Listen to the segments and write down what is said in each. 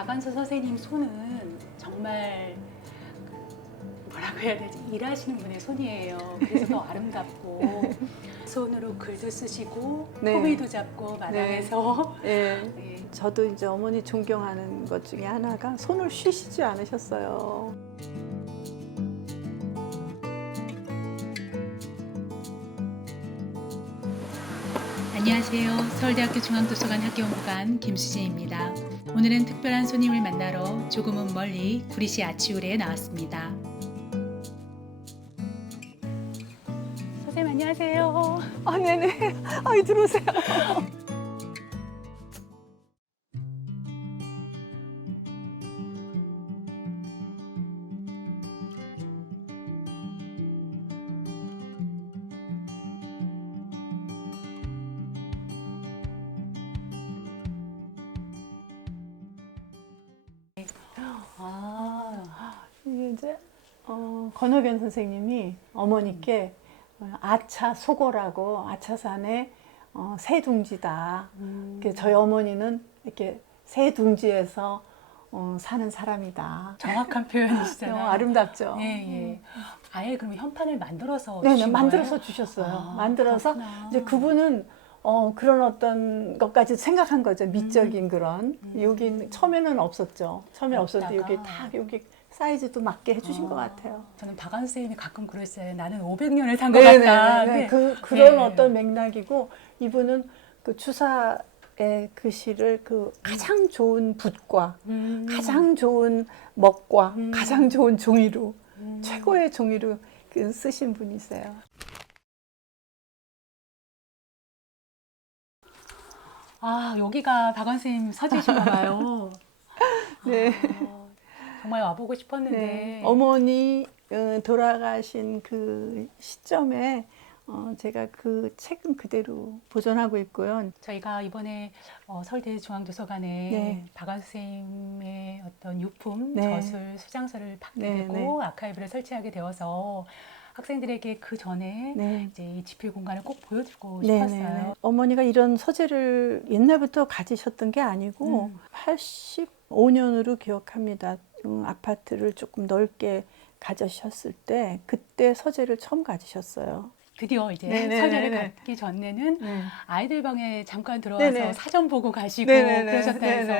박완서 선생님 손은 정말 뭐라고 해야 되지? 일하시는 분의 손이에요. 그래서 더 아름답고 손으로 글도 쓰시고 네. 호미도 잡고 마당에서 예. 네. 저도 이제 어머니 존경하는 것 중에 하나가 손을 쉬시지 않으셨어요. 안녕하세요. 서울대학교 중앙도서관 학교본부관 김수진입니다. 오늘은 특별한 손님을 만나러 조금은 멀리 구리시 아치울에 나왔습니다. 선생님 안녕하세요. 아, 네네. 아이, 들어오세요. 이게 이제 권호견 선생님이 어머니께 아차 소고라고 아차산의 새 둥지다. 저희 어머니는 이렇게 새 둥지에서 사는 사람이다. 정확한 표현이시잖아요. 아름답죠. 예, 예. 아예 그럼 현판을 만들어서 네, 주신 만들어서 거예요? 주셨어요. 아, 만들어서 그렇구나. 이제 그분은 그런 어떤 것까지 생각한 거죠. 미적인 그런. 여기 처음에는 없었죠. 처음에 없었는데 여기 없다가. 딱 여기 사이즈도 맞게 해주신 것 같아요. 저는 박완 선생님이 가끔 그랬어요. 나는 500년을 산 것 같다. 네네네. 네. 그런 네. 어떤 맥락이고 이분은 그 추사의 글씨를 그 가장 좋은 붓과 가장 좋은 먹과 가장 좋은 종이로 최고의 종이로 그 쓰신 분이세요. 아, 여기가 박완 선생님 서재신가 봐요. 네. 아, 정말 와보고 싶었는데. 네. 어머니 돌아가신 그 시점에 제가 그 책은 그대로 보존하고 있고요. 저희가 이번에 서울대 중앙도서관에 네. 박완 선생님의 어떤 유품, 네. 저술, 수장서를 받게 네, 되고 아카이브를 설치하게 되어서 학생들에게 그 전에 네. 이제 이 집필 공간을 꼭 보여주고 네, 싶었어요. 네, 네. 어머니가 이런 서재를 옛날부터 가지셨던 게 아니고 85년으로 기억합니다. 아파트를 조금 넓게 가지셨을 때 그때 서재를 처음 가지셨어요. 드디어 이제 네네네네. 서재를 갖기 전에는 네. 아이들 방에 잠깐 들어와서 네네. 사전 보고 가시고 네네네. 그러셨다 해서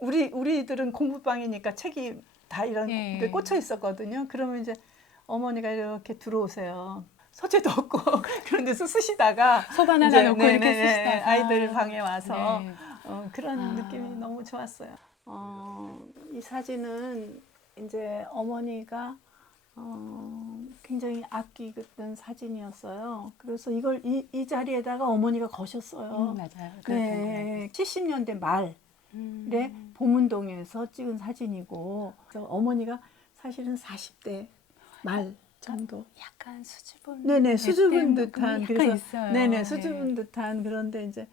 네네. 우리들은 공부방이니까 책이 다 이런 예. 게 꽂혀 있었거든요. 그러면 이제 어머니가 이렇게 들어오세요. 서재도 없고 그런 데서 쓰시다가 소반 하나 이제 놓고 이렇게 네네네. 쓰시다가 아이들 방에 와서 네. 그런 아. 느낌이 너무 좋았어요. 이 사진은 이제 어머니가 굉장히 아끼던 사진이었어요. 그래서 이걸 이 자리에다가 어머니가 거셨어요. 맞아요. 네, 70년대 말에 보문동에서 찍은 사진이고 그래서 어머니가 사실은 40대 말 정도. 약간 수줍은 네네, 수줍은 듯한 듯한. 약간 그래서 있어요. 네네, 네. 수줍은 듯한. 그런데 이제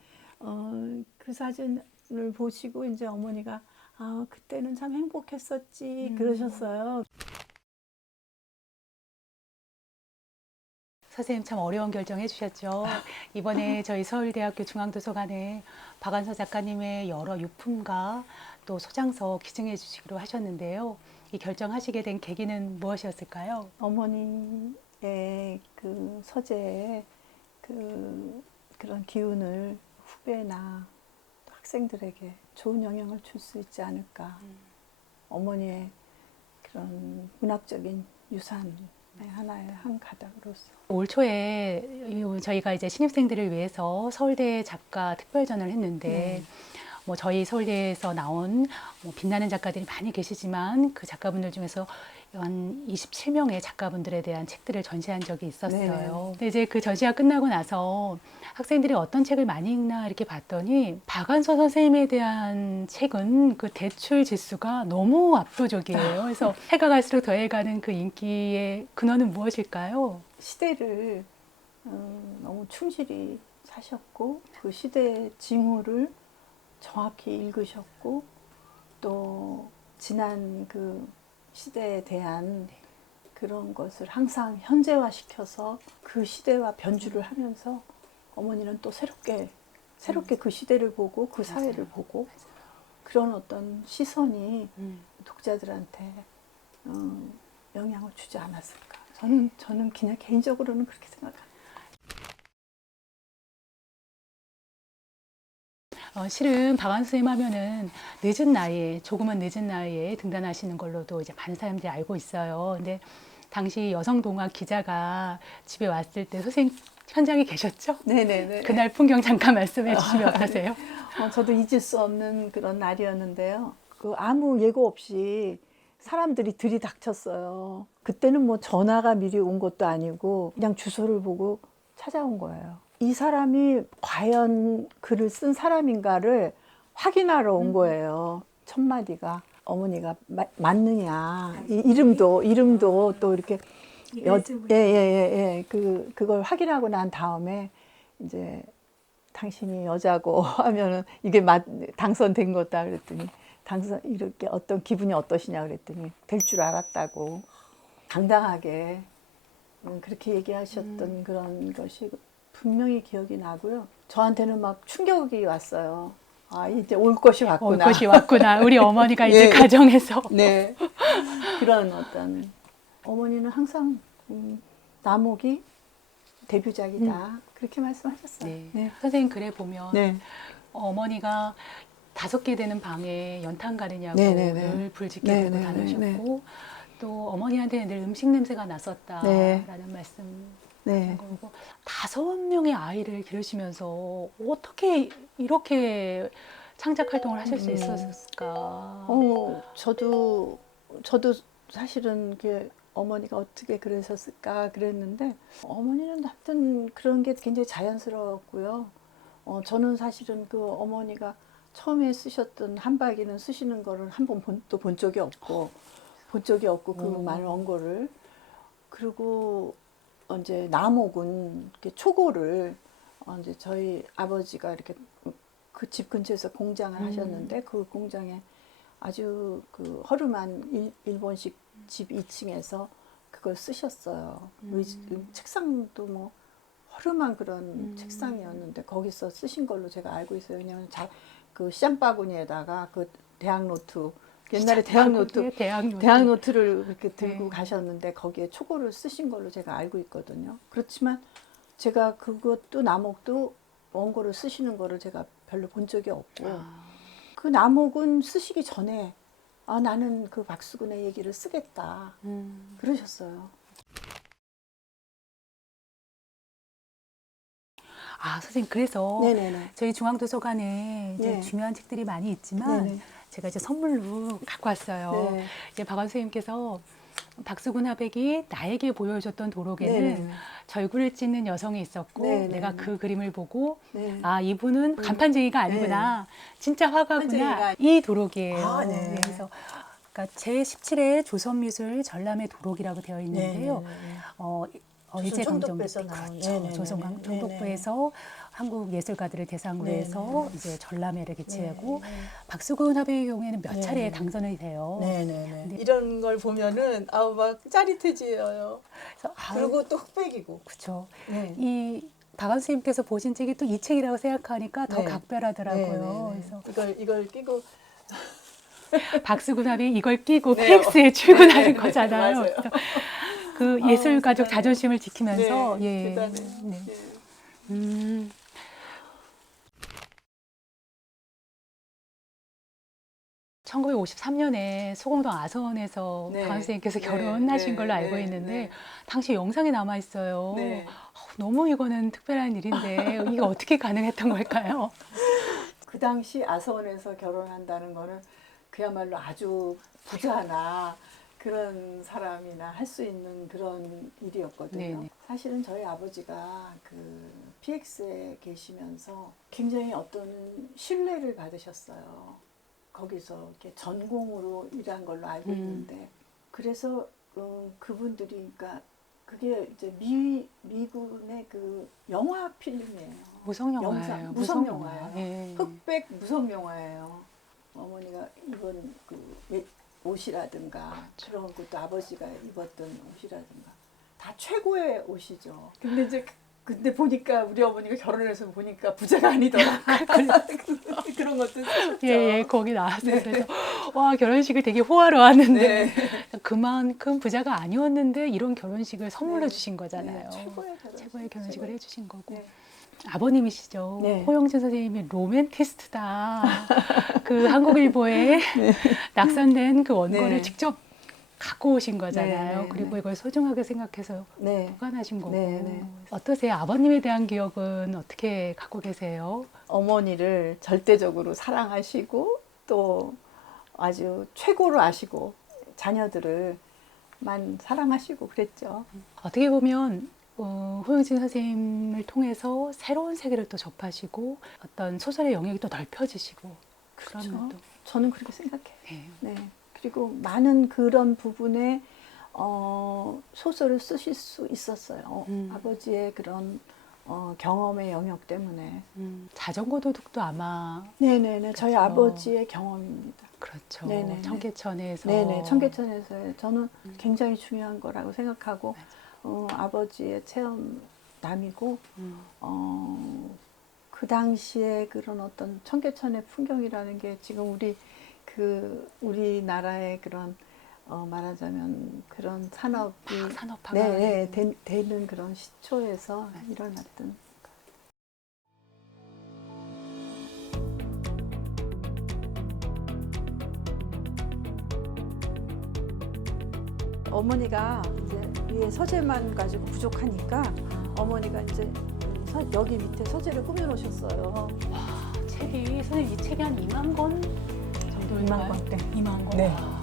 그 사진을 보시고 이제 어머니가 그때는 참 행복했었지 그러셨어요. 선생님 참 어려운 결정 해주셨죠. 이번에 저희 서울대학교 중앙도서관에 박완서 작가님의 여러 유품과 또 소장서 기증해 주시기로 하셨는데요. 이 결정하시게 된 계기는 무엇이었을까요? 어머니의 그 서재에 그런 기운을 후배나 학생들에게 좋은 영향을 줄 수 있지 않을까. 어머니의 그런 문학적인 유산의 하나의 한 가닥으로서. 올 초에 저희가 이제 신입생들을 위해서 서울대 작가 특별전을 했는데 뭐 저희 서울대에서 나온 빛나는 작가들이 많이 계시지만 그 작가분들 중에서 한 27명의 작가분들에 대한 책들을 전시한 적이 있었어요. 네네. 근데 이제 그 전시가 끝나고 나서 학생들이 어떤 책을 많이 읽나 이렇게 봤더니 박완서 선생님에 대한 책은 그 대출 지수가 너무 압도적이에요. 그래서 해가 갈수록 더해가는 그 인기의 근원은 무엇일까요? 시대를 너무 충실히 사셨고 그 시대의 징후를 정확히 읽으셨고 또 지난 그 시대에 대한 그런 것을 항상 현재화시켜서 그 시대와 변주를 하면서 어머니는 또 새롭게 그 시대를 보고 그 사회를 보고 그런 어떤 시선이 독자들한테 영향을 주지 않았을까. 저는 그냥 개인적으로는 그렇게 생각합니다. 실은 박완 선생님 하면은 늦은 나이에, 조금은 늦은 나이에 등단하시는 걸로도 이제 많은 사람들이 알고 있어요. 근데 당시 여성동학 기자가 집에 왔을 때 선생님 현장에 계셨죠? 네네네. 그날 풍경 잠깐 말씀해 주시면 어떠세요? 저도 잊을 수 없는 그런 날이었는데요. 그 아무 예고 없이 사람들이 들이닥쳤어요. 그때는 뭐 전화가 미리 온 것도 아니고 그냥 주소를 보고 찾아온 거예요. 이 사람이 과연 글을 쓴 사람인가를 확인하러 온 거예요. 첫 마디가 어머니가 맞느냐, 이름도 또 이렇게 예예예 그걸 확인하고 난 다음에 이제 당신이 여자고 하면은 이게 당선된 거다 그랬더니 이렇게 어떤 기분이 어떠시냐 그랬더니 될 줄 알았다고 당당하게 그렇게 얘기하셨던 그런 것이 분명히 기억이 나고요. 저한테는 막 충격이 왔어요. 아, 이제 올 것이 왔구나. 올 것이 왔구나. 우리 어머니가 이제 예. 가정에서. 네. 그런 어떤 어머니는 항상 나목이 데뷔작이다. 그렇게 말씀하셨어요. 네. 네. 선생님 글에 보면 네. 어머니가 5개 되는 방에 연탄 가르냐고 네네네. 늘 불 지켜 들고 네네네. 다니셨고 또 어머니한테는 늘 음식 냄새가 났었다라는 네. 말씀 네. 거고 5명의 아이를 기르시면서 어떻게 이렇게 창작 활동을 하실 수 있었을까? 저도 사실은 어머니가 어떻게 그러셨을까 그랬는데 어머니는 하여튼 그런 게 굉장히 자연스러웠고요. 저는 사실은 그 어머니가 처음에 쓰셨던 한박이는 쓰시는 거를 한 번 또 본 적이 없고 그 많은 원고를 그리고 이제 남옥은 이렇게 초고를 이제 저희 아버지가 이렇게 그 집 근처에서 공장을 하셨는데 그 공장에 아주 그 허름한 일본식 집 2층에서 그걸 쓰셨어요. 책상도 뭐 허름한 그런 책상이었는데 거기서 쓰신 걸로 제가 알고 있어요. 왜냐하면 그 시장바구니에다가 그 대학노트 옛날에 대학노트를 이렇게 들고 가셨는데 거기에 초고를 쓰신 걸로 제가 알고 있거든요. 그렇지만 제가 그것도 남옥도 원고를 쓰시는 거를 제가 별로 본 적이 없고 그 남옥은 쓰시기 전에 나는 그 박수근의 얘기를 쓰겠다 그러셨어요. 선생님, 그래서 네네네. 저희 중앙도서관에 이제 네. 중요한 책들이 많이 있지만 네네. 제가 이제 선물로 갖고 왔어요. 네. 이제 박완 선생님께서 박수근 화백이 나에게 보여줬던 도록에는 네네. 절구를 찢는 여성이 있었고 네네. 내가 그 그림을 보고 네. 이분은 간판쟁이가 아니구나. 진짜 화가구나. 간판쟁이가 이 도록이에요. 네. 그래서 그러니까 제17회 조선미술 전람회 도록이라고 되어 있는데요. 청독부에서 나온. 그렇죠. 네네네. 조선 청독부에서 한국 예술가들을 대상으로 해서 이제 전람회를 개최하고 박수근 화백의 경우에는 몇 차례 당선이 돼요. 네네네. 이런 걸 보면은 막 짜릿해져요. 그래서 그리고 또 흑백이고. 그렇죠. 네. 이 박완 선생님께서 보신 책이 또 이 책이라고 생각하니까 더 네. 각별하더라고요. 네네네. 그래서 이걸 끼고 박수근 화백이 이걸 끼고 네. PX에 출근하는 네. 거잖아요. 맞아요. 그래서 그 예술가족 대단해요. 자존심을 지키면서 대단해. 네. 음. 1953년에 소공동 아서원에서 네. 박완 선생님께서 네. 결혼하신 네. 걸로 알고 네. 있는데 네. 당시 영상이 남아 있어요. 네. 너무 이거는 특별한 일인데 이게 어떻게 가능했던 걸까요? 그 당시 아서원에서 결혼한다는 거는 그야말로 아주 부자나 그런 사람이나 할 수 있는 그런 일이었거든요. 네네. 사실은 저희 아버지가 그 PX에 계시면서 굉장히 어떤 신뢰를 받으셨어요. 거기서 이렇게 전공으로 일한 걸로 알고 있는데 그래서 그분들이 그러니까 그게 이제 미군의 그 영화 필름이에요. 무성 영화예요. 무성 영화예요. 예. 흑백 무성 영화예요. 어머니가 입은 그 옷이라든가 그런 것도 아버지가 입었던 옷이라든가 다 최고의 옷이죠. 근데 이제 근데 보니까 우리 어머니가 결혼해서 보니까 부자가 아니더라. 그런 것도 있었죠. 예, 거기 나왔어요. 네. 그래서 와, 결혼식을 되게 호화로웠는데 네. 그만큼 부자가 아니었는데 이런 결혼식을 선물로 네. 주신 거잖아요. 네, 최고의 결혼식을 해주신 거고. 네. 아버님이시죠. 네. 호영진 선생님이 로맨티스트다. 그 한국일보에 낙선된 그 원고를 네. 직접 갖고 오신 거잖아요. 네, 네, 그리고 네. 이걸 소중하게 생각해서 네. 보관하신 거고. 네, 네. 어떠세요? 아버님에 대한 기억은 어떻게 갖고 계세요? 어머니를 절대적으로 사랑하시고 또 아주 최고로 아시고 자녀들을 만 사랑하시고 그랬죠. 어떻게 보면 호영진 선생님을 통해서 새로운 세계를 또 접하시고 어떤 소설의 영역이 또 넓혀지시고 그런 그렇죠. 것도. 저는 그렇게 생각해요. 네. 네. 그리고 많은 그런 부분에 소설을 쓰실 수 있었어요. 아버지의 그런 경험의 영역 때문에. 자전거 도둑도 아마 네네네. 저희 그렇죠. 아버지의 경험입니다. 그렇죠. 네네네. 청계천에서. 네네. 청계천에서 저는 굉장히 중요한 거라고 생각하고 아버지의 체험남이고 그 당시에 그런 어떤 청계천의 풍경이라는 게 지금 우리나라의 그런 말하자면 그런 산업이 막 산업화가 네, 되는 그런 시초에서 일어났던. 어머니가 이제 위에 서재만 가지고 부족하니까 어머니가 이제 여기 밑에 서재를 꾸며놓으셨어요. 책이 선생님 이 책이 한 2만 권 정도인가요? 2만 권대. 2만 권. 네. 와.